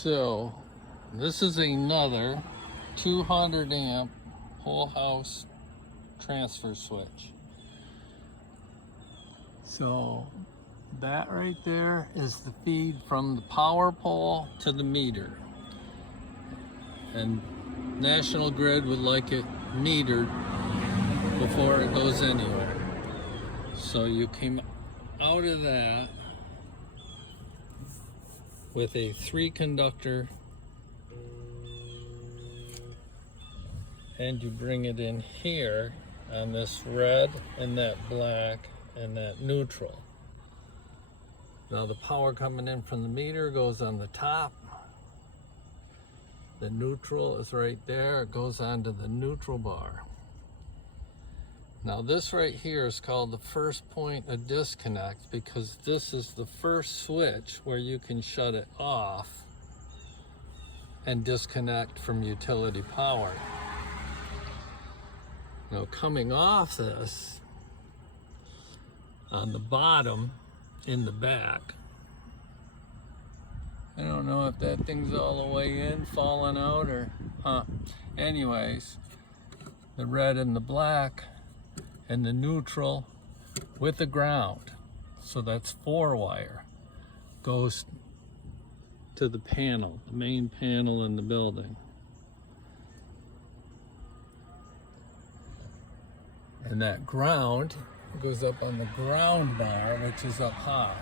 So this is another 200 amp whole house transfer switch. So that right there is the feed from the power pole to the meter. And National Grid would like it metered before it goes anywhere. So you came out of that with a 3-conductor, and you bring it in here on this red and that black and that neutral. Now the power coming in from the meter goes on the top. The neutral is right there. It goes onto the neutral bar. Now this right here is called the first point of disconnect, because this is the first switch where you can shut it off and disconnect from utility power. Now coming off this, on the bottom in the back, I don't know if that thing's all the way in, falling out, or anyways, the red and the black and the neutral with the ground, so that's 4-wire, goes to the panel, the main panel in the building. And that ground goes up on the ground bar, which is up high.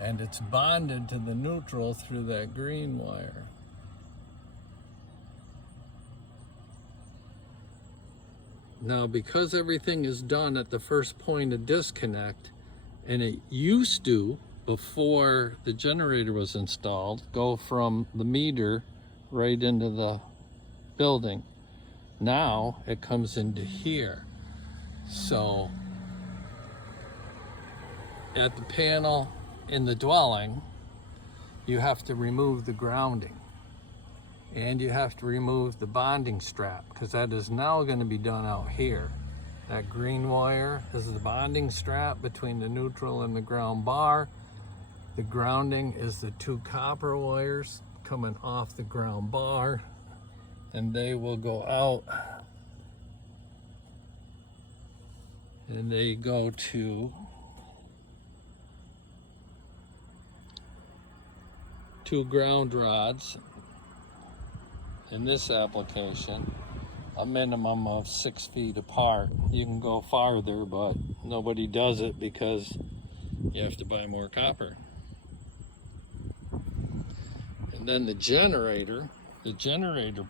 And it's bonded to the neutral through that green wire. Now, because everything is done at the first point of disconnect, and it used to, before the generator was installed, go from the meter right into the building. Now it comes into here. So at the panel in the dwelling, you have to remove the grounding, and you have to remove the bonding strap, because that is now going to be done out here. That green wire is the bonding strap between the neutral and the ground bar. The grounding is the 2 copper wires coming off the ground bar, and they will go out, and they go to 2 ground rods. In this application, a minimum of 6 feet apart. You can go farther, but nobody does it because you have to buy more copper. And then the generator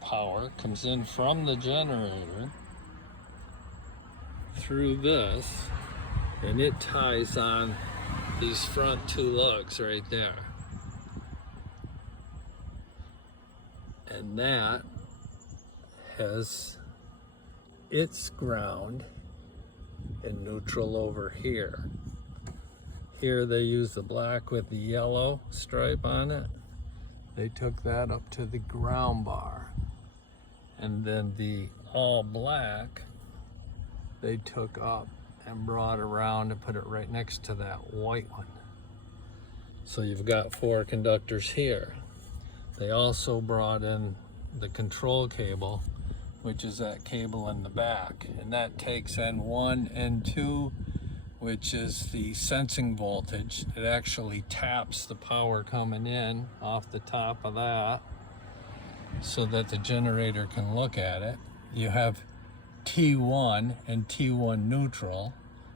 power comes in from the generator through this, and it ties on these front 2 lugs right there. And that has its ground and neutral over here. Here they use the black with the yellow stripe on it. They took that up to the ground bar. And then the all black, they took up and brought around and put it right next to that white one. So you've got 4 conductors here. They also brought in the control cable, which is that cable in the back, and that takes N1 and N2, which is the sensing voltage. It actually taps the power coming in off the top of that so that the generator can look at it. You have T1 and T1 neutral.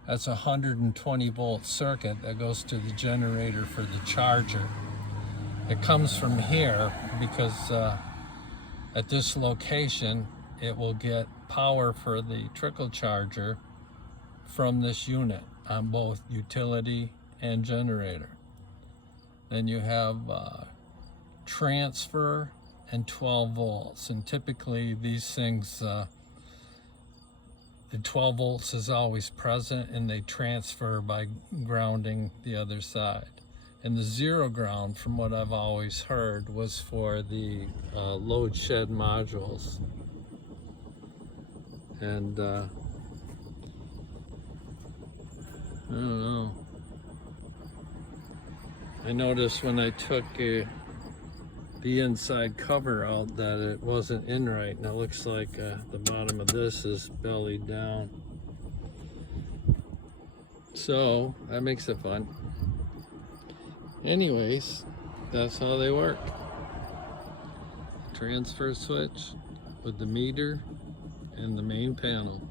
That's a 120 volt circuit that goes to the generator for the charger. It comes from here because at this location it will get power for the trickle charger from this unit on both utility and generator. Then you have transfer and 12 volts, and typically these things, the 12 volts is always present, and they transfer by grounding the other side. And the 0 ground, from what I've always heard, was for the load shed modules. And I don't know. I noticed when I took the inside cover out that it wasn't in right, and it looks like the bottom of this is bellied down. So that makes it fun. Anyways, that's how they work. Transfer switch with the meter and the main panel.